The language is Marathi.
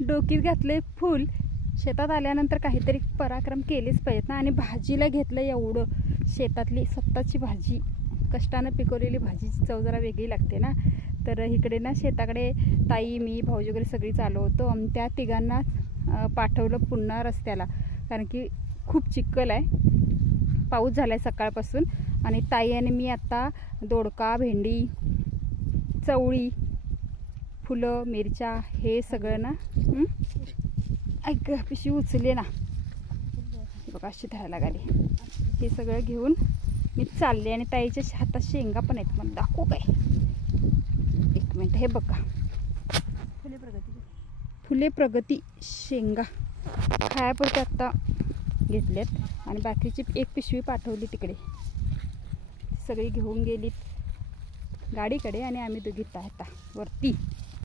डोकीत घातले फुल. शेतात आल्यानंतर काहीतरी पराक्रम केलेच पाहिजेत ना. आणि भाजीला घेतलं एवढं, शेतातली स्वतःची भाजी, कष्टानं पिकवलेली भाजीची चव जरा वेगळी लागते ना. तर इकडे ना शेताकडे ताई, मी, भाऊजी वगैरे सगळी चालू होतो. आणि त्या तिघांना पाठवलं पुन्हा रस्त्याला, कारण की खूप चिखल आहे, पाऊस झाला आहे सकाळपासून. आणि ताई आणि मी आत्ता दोडका, भेंडी, चवळी, फुलं, मिरच्या हे सगळं ना ऐक पिशवी उचलले ना बघा, अशी धरायला लागली. हे सगळं घेऊन मी चालले. आणि ताईच्या हातात शेंगा पण आहेत, मला दाखवू काय? एक मिनिट. हे बघा, फुले प्रगती शेंगा खायापुरते आत्ता घेतल्यात. आणि बाकीची एक पिशवी पाठवली तिकडे, सगळी घेऊन गेलीत गाडीकडे. आणि आम्ही दोघी आता वरती